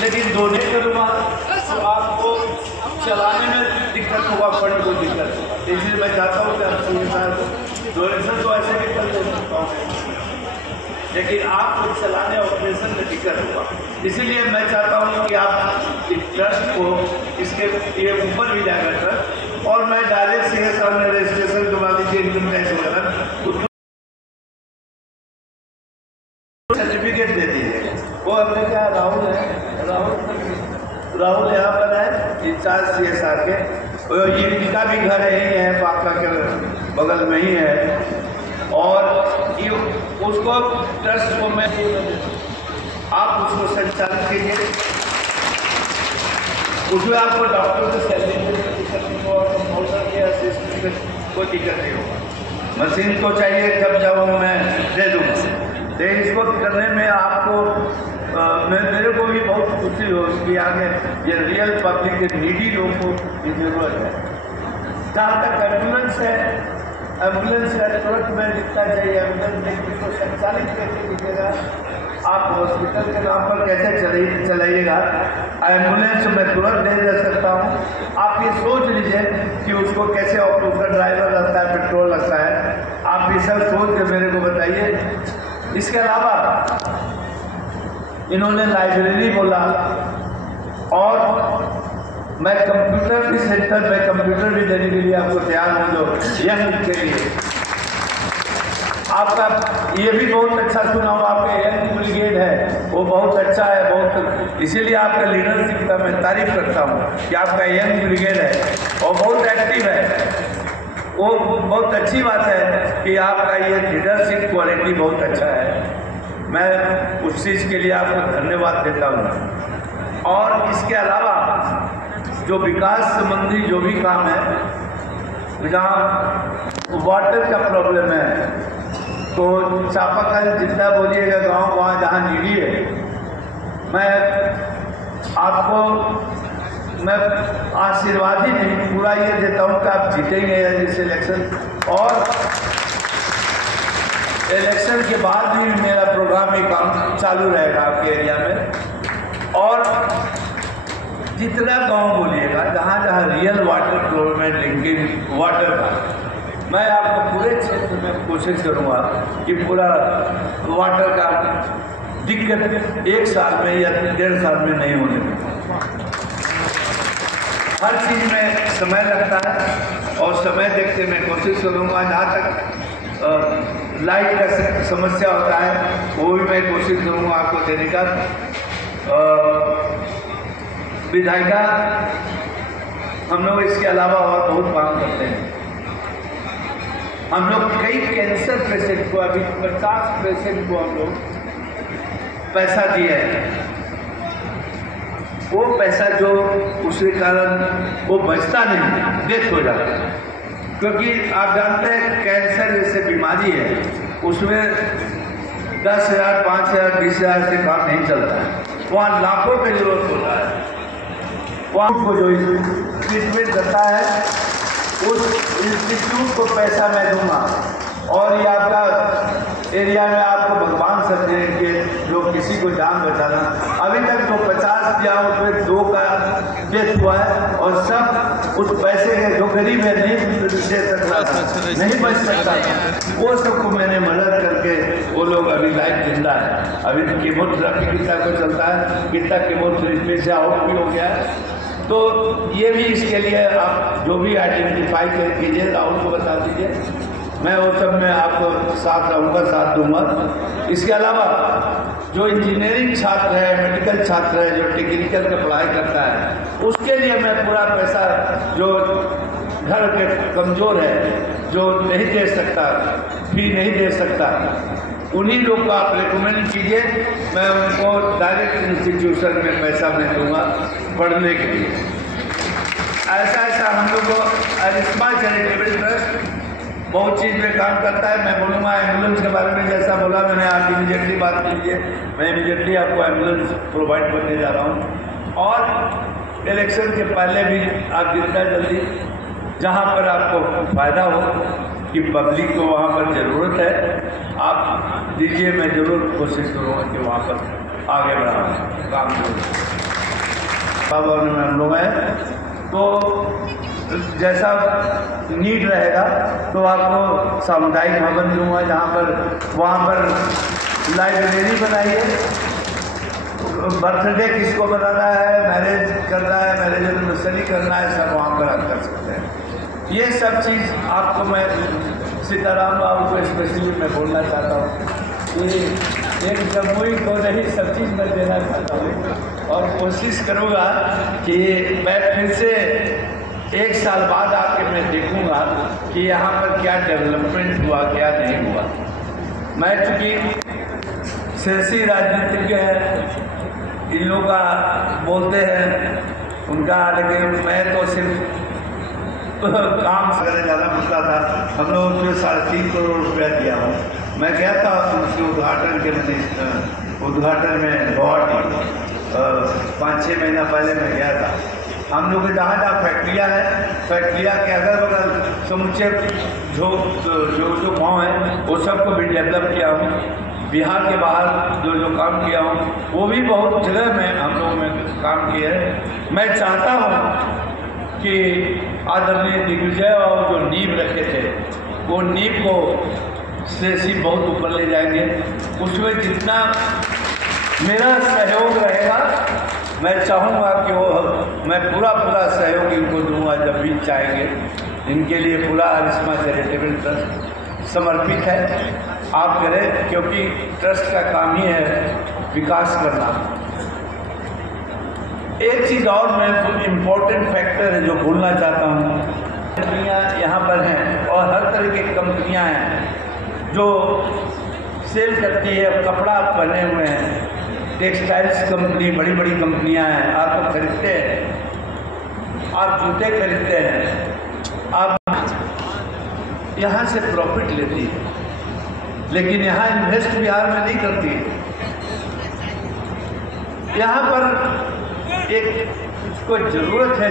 लेकिन डोनेट करूँगा तो आपको चलाने में दिक्कत होगा, फंड को दिक्कत होगा। इसलिए मैं चाहता हूँ कि आप डोनेशन तो ऐसे भी कर दे सकता हूँ, लेकिन आपको चलाने ऑपरेशन में दिक्कत होगा। इसीलिए मैं चाहता हूँ कि आप इस ट्रस्ट को इसके ये ऊपर भी जाएगा ट्रस्ट, और मैं डायरेक्ट सीएस सामने रजिस्ट्रेशन करवा लीजिए इनकम टैक्स वगैरह, उसको सर्टिफिकेट दे दीजिए। वो अपने क्या राहुल है, राहुल यहाँ पर है इंचार्ज CSR के, ये इनका भी घर यही है, पाका के बगल में ही है। और ये उसको ट्रस्ट को मैं आप उसको संचालित कीजिए, उसमें आपको डॉक्टर से सैलरी और कंपाउंडर के असिस्टेंट में कोई दिक्कत नहीं होगा। मशीन तो चाहिए, जब जब मैं दे दूँगा। तो इसको करने में आपको मेरे को भी बहुत खुशी हो कि आगे ये रियल पब्लिक के नीडी लोगों को की जरूरत है। जहाँ तक एम्बुलेंस है, एम्बुलेंस का तुरंत में दिखना चाहिए। एम्बुलेंस को संचालित कैसे दिखेगा, आप हॉस्पिटल के नाम पर कैसे चलाइएगा। एम्बुलेंस मैं तुरंत दे सकता हूँ। आप ये सोच लीजिए कि उसको कैसे उसका ड्राइवर लगता है, पेट्रोल लगता है, आप ये सब सोच के मेरे को बताइए। इसके अलावा इन्होंने लाइब्रेरी बोला, और मैं कंप्यूटर भी सेंटर में कंप्यूटर भी देने के लिए आपको तैयार हूँ, जो यंग के लिए। आपका ये भी बहुत अच्छा सुना हो, आपका यंग ब्रिगेड है वो बहुत अच्छा है, बहुत, इसीलिए आपका लीडरशिप का मैं तारीफ करता हूँ कि आपका यंग ब्रिगेड है और बहुत एक्टिव है। वो बहुत अच्छी बात है कि आपका ये लीडरशिप क्वालिटी बहुत अच्छा है। मैं उस चीज़ के लिए आपको धन्यवाद देता हूँ। और इसके अलावा जो विकास संबंधी जो भी काम है, जहाँ वाटर का प्रॉब्लम है, तो चापाकल जितना बोलिएगा गांव वहाँ जहाँ नीडी है, मैं आपको मैं आशीर्वाद ही नहीं पूरा ये देता हूँ कि आप जीतेंगे इस इलेक्शन, और इलेक्शन के बाद भी मेरा प्रोग्राम ये काम चालू रहेगा आपके एरिया में। और जितना गांव बोलिएगा जहाँ जहाँ रियल वाटर फ्लोरमेंट लिंकिंग वाटर का, मैं आपको पूरे क्षेत्र में कोशिश करूँगा कि पूरा वाटर का दिक्कत 1 साल में या 1.5 साल में नहीं होने देगा। हर चीज़ में समय लगता है और समय देखते मैं कोशिश करूँगा। जहाँ तक लाइट का समस्या होता है वो भी मैं कोशिश करूँगा आपको देने का। विधायिका हम लोग इसके अलावा और बहुत काम करते हैं। हम लोग कई कैंसर पेशेंट को, अभी 50 पेशेंट को हम लोग पैसा दिए हैं। वो पैसा जो उसके कारण वो बचता नहीं, डेथ हो जाता है। क्योंकि आप जानते हैं कैंसर जैसे बीमारी है, उसमें 10,000, 5,000, 20,000 से काम नहीं चलता है। वहाँ लाखों की जरूरत होता है। वहाँ को जो ट्रीटमेंट करता है उस इंस्टीट्यूट को पैसा मैं दूंगा, और ये आपका एरिया में आपको भगवान समझे कि जो किसी को जान बचाना। अभी तक जो 50 दिया उसमें 2 का डेथ हुआ है, और सब उस पैसे के जो गरीब है नहीं दे सकता था, नहीं बच सकता था, वो सबको मैंने मदद करके वो लोग अभी लाइफ जिंदा है। अभी कीमोथेरेपी कितना को चलता है, कितना कीमोथेरेपी से आउट भी हो गया है। तो ये भी इसके लिए आप जो भी आइडेंटिफाई कर कीजिए, राहुल को बता दीजिए, मैं वो सब में आपको साथ रहूँगा, साथ दूंगा। इसके अलावा जो इंजीनियरिंग छात्र है, मेडिकल छात्र है, जो टेक्निकल का पढ़ाई करता है, उसके लिए मैं पूरा पैसा, जो घर के कमज़ोर है, जो नहीं दे सकता, फी नहीं दे सकता, उन्हीं लोग को आप रिकमेंड कीजिए। मैं उनको डायरेक्ट इंस्टीट्यूशन में पैसा मैं दूँगा पढ़ने के लिए। ऐसा हम लोग को अरिश्मा चैरिटेबल ट्रस्ट बहुत चीज़ में काम करता है। मैं बोलूँगा एम्बुलेंस के बारे में, जैसा बोला मैंने, आप इमीडिएटली बात कीजिए, मैं इमीडिएटली आपको एम्बुलेंस प्रोवाइड करने जा रहा हूँ। और इलेक्शन के पहले भी आप जितना जल्दी जहाँ पर आपको फ़ायदा हो कि पब्लिक को वहाँ पर ज़रूरत है। आप दीजिए, मैं ज़रूर कोशिश करूँगा कि वहाँ पर आगे बढ़ाऊँ काम करूँ। भवन में हम लोग हैं, तो जैसा नीड रहेगा तो आपको सामुदायिक भवन दूँगा, जहाँ पर वहाँ पर लाइब्रेरी बनाइए। बर्थडे किसको बनाना है, मैरिज करना है, मैरिज एनिवर्सरी करना है, सब वहाँ पर आप कर सकते हैं। ये सब चीज़ आपको मैं सीताराम बाबू को स्पेशली मैं बोलना चाहता हूँ कि एक जमुई को नहीं, सब चीज़ मैं देना चाहता हूँ और कोशिश करूँगा कि मैं फिर से 1 साल बाद आके मैं देखूँगा कि यहाँ पर क्या डेवलपमेंट हुआ, क्या नहीं हुआ। मैं चूँकि सियासी राजनीतिज्ञ है, इन लोग का बोलते हैं उनका, लेकिन मैं तो सिर्फ काम करने ज़्यादा मुद्दा था। हम लोगों को 3.5 करोड़ रुपया दिया हूँ। मैं गया था उसके उद्घाटन में गुवाहाटी 5-6 महीना पहले मैं गया था। हम लोग के जहाँ जहाँ फैक्ट्रियाँ हैं, फैक्ट्रियाँ के अगल बगल समूचे जो गाँव हैं वो सबको भी डेवलप किया हूँ। बिहार के बाहर जो काम किया हूँ वो भी बहुत जगह में हम लोगों में काम किया है। मैं चाहता हूँ कि आदरणीय दिग्विजय और जो नींव रखे थे वो नींव को से बहुत ऊपर ले जाएंगे। उसमें जितना मेरा सहयोग रहेगा मैं चाहूँगा कि मैं पूरा सहयोग इनको दूंगा जब भी चाहेंगे। इनके लिए पूरा अरिस्मा चैरिटेबल ट्रस्ट समर्पित है। आप करें, क्योंकि ट्रस्ट का काम ही है विकास करना। एक चीज़ और मैं इम्पोर्टेंट फैक्टर है जो भूलना चाहता हूँ, कंपनियाँ यहाँ पर हैं और हर तरह की कंपनियाँ हैं जो सेल करती है। कपड़ा पहने हुए हैं, टेक्सटाइल्स कंपनी, बड़ी बड़ी कंपनियाँ हैं, आपको खरीदते हैं, आप जूते खरीदते हैं, आप यहाँ से प्रॉफिट लेती है, लेकिन यहाँ इन्वेस्ट बिहार में नहीं करती है। यहाँ पर एक को जरूरत है